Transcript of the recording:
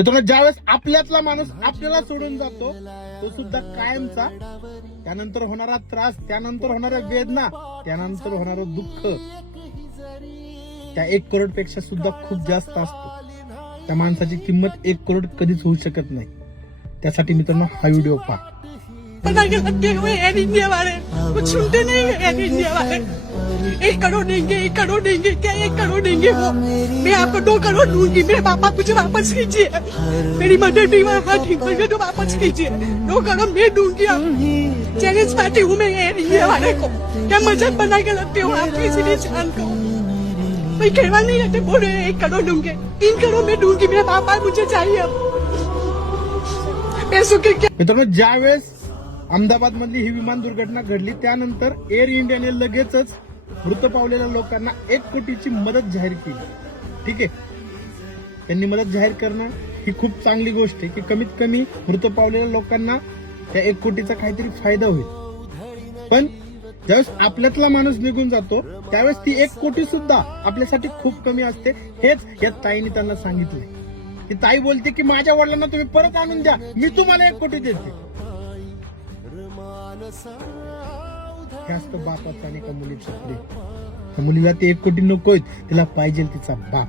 मित्रांनो, ज्यावेळेस आपल्यातला माणूस आपल्याला सोडून जातो तो सुद्धा कायमचा, त्यानंतर होणारा त्रास, त्यानंतर होणाऱ्या वेदना, त्यानंतर होणारं दुःख त्या 1 करोड पेक्षा सुद्धा खूप जास्त असतो. त्या माणसाची किंमत 1 करोड कधीच होऊ शकत नाही. त्यासाठी मित्रांनो हा व्हिडिओ पहा. पता के लगे हुए एयर इंडिया वाले कुछ सुनते नहीं है। एयर इंडिया वाले 1 करोड़ देंगे, 1 करोड़ देंगे, क्या 1 करोड़ देंगे वो? मैं आपको 2 करोड़ दूंगी। मेरे पापा मुझे वापस कीजिए, मेरी मदर भी वहाँ ठीक हो गई तो वापस कीजिए। 2 करोड़ मैं दूंगी। आप चैलेंज पाती हूँ मैं एयर इंडिया वाले को। क्या मजाक बना के लगते हो आप किसी भी इंसान को? कोई कहवा नहीं रहते, बोल रहे 1 करोड़ दूंगे, 3 करोड़ मैं दूंगी। मेरे पापा मुझे चाहिए अब पैसों के। मित्रांनो, ज्यावेळेस अहमदाबाद मधली ही विमान दुर्घटना घडली त्यानंतर एअर इंडियाने लगेचच मृत पावलेल्या लोकांना 1 कोटीची मदत जाहीर केली. ठीक आहे, त्यांनी मदत जाहीर करणं ही खूप चांगली गोष्ट आहे की कमीत कमी मृत पावलेल्या लोकांना त्या 1 कोटीचा काहीतरी फायदा होईल. पण ज्यावेळेस आपल्यातला माणूस निघून जातो त्यावेळेस ती 1 कोटी सुद्धा आपल्यासाठी खूप कमी असते. हेच या ताईने त्यांना सांगितलंय. ती ताई बोलते की माझ्या वडिलांना तुम्ही परत आणून द्या, मी तुम्हाला 1 कोटी देते. जास्त बापाचं आणि का मुलीचं प्रेम. त्या मुलीला ते 1 कोटी नकोय, तिला पाहिजे तिचा बाप.